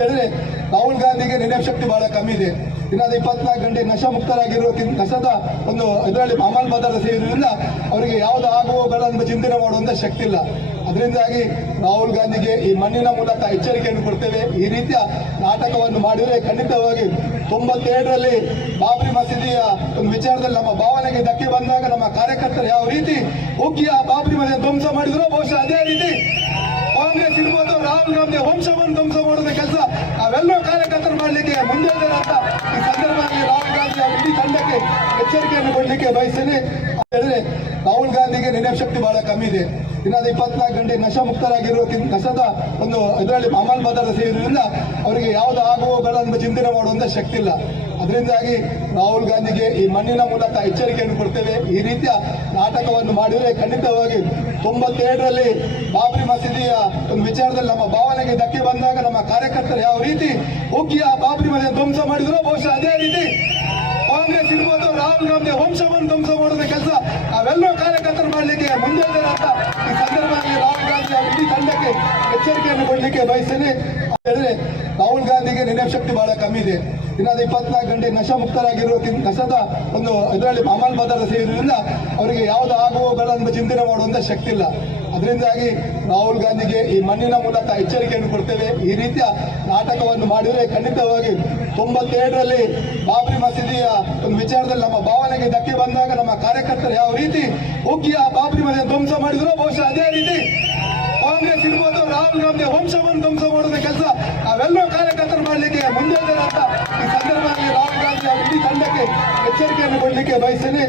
ಹೇಳಿದ್ರೆ ರಾಹುಲ್ ಗಾಂಧಿಗೆ ನೆನಪು ಶಕ್ತಿ ಬಹಳ ಕಮ್ಮಿ ಇದೆ. ಇನ್ನಾದ 24 ಗಂಟೆ ನಶಾ ಮುಕ್ತರಾಗಿರೋ ನಶದ ಒಂದು ಇದರಲ್ಲಿ ಅಮಲ್ ಬದಲಾದ ಸೇರಿದ್ರಿಂದ ಅವರಿಗೆ ಯಾವ್ದು ಆಗುವಗಳ ಚಿಂತನೆ ಮಾಡುವಂತ ಶಕ್ತಿ ಇಲ್ಲ. ಅದರಿಂದಾಗಿ ರಾಹುಲ್ ಗಾಂಧಿಗೆ ಈ ಮಣ್ಣಿನ ಮೂಲಕ ಎಚ್ಚರಿಕೆಯನ್ನು ಕೊಡ್ತೇವೆ. ಈ ರೀತಿಯ ನಾಟಕವನ್ನು ಮಾಡಿದರೆ ಖಂಡಿತವಾಗಿ 97ರಲ್ಲಿ ಬಾಬ್ರಿ ಮಸೀದಿಯ ಒಂದು ವಿಚಾರದಲ್ಲಿ ನಮ್ಮ ಭಾವನೆಗೆ ಧಕ್ಕೆ ಬಂದಾಗ ನಮ್ಮ ಕಾರ್ಯಕರ್ತರು ಯಾವ ರೀತಿ ಹೋಗಿ ಆ ಬಾಬ್ರಿ ಮಸೀದಿ ಧ್ವಂಸ ಮಾಡಿದ್ರು, ಬಹುಶಃ ಅದೇ ರೀತಿ ಕಾಂಗ್ರೆಸ್ ಇರ್ಬೋದು, ರಾಹುಲ್ ಗಾಂಧಿ ವಂಶವನ್ನು ಧ್ವಂಸ ಮಾಡುವ ಕೆಲಸ ನಾವೆಲ್ಲೋ ಕಾರ್ಯಕರ್ತರು ಮಾಡಲಿಕ್ಕೆ ಮುಂದೆ ಅಂತ ಈ ಸಂದರ್ಭದಲ್ಲಿ ರಾಹುಲ್ ಗಾಂಧಿ ಅವರ ಇಡೀ ತಂಡಕ್ಕೆ ಎಚ್ಚರಿಕೆಯನ್ನು ಕೊಡಲಿಕ್ಕೆ ಬಯಸ್ತೇನೆ. ಹೇಳಿದ್ರೆ ರಾಹುಲ್ ಗಾಂಧಿಗೆ ನೆನಪು ಶಕ್ತಿ ಬಹಳ ಕಮ್ಮಿ ಇದೆ. ಇನ್ನಾದ 24 ಗಂಟೆ ನಶಾ ಮುಕ್ತರಾಗಿರೋ ನಶದ ಒಂದು ಇದರಲ್ಲಿ ಅಮಲ್ ಬದಲಾದ ಸೇರಿದ್ರಿಂದ ಅವರಿಗೆ ಯಾವ್ದು ಆಗುವಗಳ ಚಿಂತನೆ ಮಾಡುವಂತ ಶಕ್ತಿ ಇಲ್ಲ. ಅದರಿಂದಾಗಿ ರಾಹುಲ್ ಗಾಂಧಿಗೆ ಈ ಮಣ್ಣಿನ ಮೂಲಕ ಎಚ್ಚರಿಕೆಯನ್ನು ಕೊಡ್ತೇವೆ. ಈ ರೀತಿಯ ನಾಟಕವನ್ನು ಮಾಡಿದರೆ ಖಂಡಿತವಾಗಿ 97ರಲ್ಲಿ ಬಾಬ್ರಿ ಮಸೀದಿಯ ಒಂದು ವಿಚಾರದಲ್ಲಿ ನಮ್ಮ ಭಾವನೆಗೆ ಧಕ್ಕೆ ಬಂದಾಗ ನಮ್ಮ ಕಾರ್ಯಕರ್ತರು ಯಾವ ರೀತಿ ಹೋಗಿ ಆ ಬಾಬ್ರಿ ಮಸೀದಿ ಧ್ವಂಸ ಮಾಡಿದ್ರು, ಬಹುಶಃ ಅದೇ ರೀತಿ ಕಾಂಗ್ರೆಸ್ ಇರ್ಬೋದು, ರಾಹುಲ್ ಗಾಂಧಿ ವಂಶವನ್ನು ಧ್ವಂಸ ಮಾಡುವ ಕೆಲಸ ನಾವೆಲ್ಲೋ ಕಾರ್ಯಕರ್ತರು ಮಾಡಲಿಕ್ಕೆ ಮುಂದೆ ಅಂತ ಈ ಸಂದರ್ಭದಲ್ಲಿ ರಾಹುಲ್ ಗಾಂಧಿ ಅವರ ಇಡೀ ತಂಡಕ್ಕೆ ಎಚ್ಚರಿಕೆಯನ್ನು ಕೊಡಲಿಕ್ಕೆ ಬಯಸ್ತೇನೆ. ಹೇಳಿದ್ರೆ ರಾಹುಲ್ ಗಾಂಧಿಗೆ ನೆನಪು ಶಕ್ತಿ ಬಹಳ ಕಮ್ಮಿ ಇದೆ. ಇನ್ನಾದ 24 ಗಂಟೆ ನಶಾ ಮುಕ್ತರಾಗಿರೋ ನಶದ ಒಂದು ಇದರಲ್ಲಿ ಅಮಲ್ ಬದಲಾದ ಸೇರಿದ್ರಿಂದ ಅವರಿಗೆ ಯಾವ್ದು ಆಗುವಗಳ ಚಿಂತನೆ ಮಾಡುವಂತ ಶಕ್ತಿ ಇಲ್ಲ. ಅದರಿಂದಾಗಿ ರಾಹುಲ್ ಗಾಂಧಿಗೆ ಈ ಮಣ್ಣಿನ ಮೂಲಕ ಎಚ್ಚರಿಕೆಯನ್ನು ಕೊಡ್ತೇವೆ. ಈ ರೀತಿಯ ನಾಟಕವನ್ನು ಮಾಡಿದರೆ ಖಂಡಿತವಾಗಿ 97ರಲ್ಲಿ ಬಾಬ್ರಿ ಮಸೀದಿಯ ಒಂದು ವಿಚಾರದಲ್ಲಿ ನಮ್ಮ ಭಾವನೆಗೆ ಧಕ್ಕೆ ಬಂದಾಗ ನಮ್ಮ ಕಾರ್ಯಕರ್ತರು ಯಾವ ರೀತಿ ಹೋಗಿ ಆ ಬಾಬ್ರಿ ಮಸೀದಿ ಧ್ವಂಸ ಮಾಡಿದ್ರು, ಬಹುಶಃ ಅದೇ ರೀತಿ ಕಾಂಗ್ರೆಸ್ ಇರ್ಬೋದು, ರಾಹುಲ್ ಗಾಂಧಿ ವಂಶವನ್ನು ಧ್ವಂಸ ಮಾಡುವ ಕೆಲಸ ನಾವೆಲ್ಲೋ ಕಾರ್ಯಕರ್ತರು ಮಾಡಲಿಕ್ಕೆ ಮುಂದೆ ಅಂತ ಈ ಸಂದರ್ಭದಲ್ಲಿ ರಾಹುಲ್ ಗಾಂಧಿ ಅವರ ಇಡೀ ತಂಡಕ್ಕೆ ಎಚ್ಚರಿಕೆಯನ್ನು ಕೊಡಲಿಕ್ಕೆ ಬಯಸ್ತೇನೆ.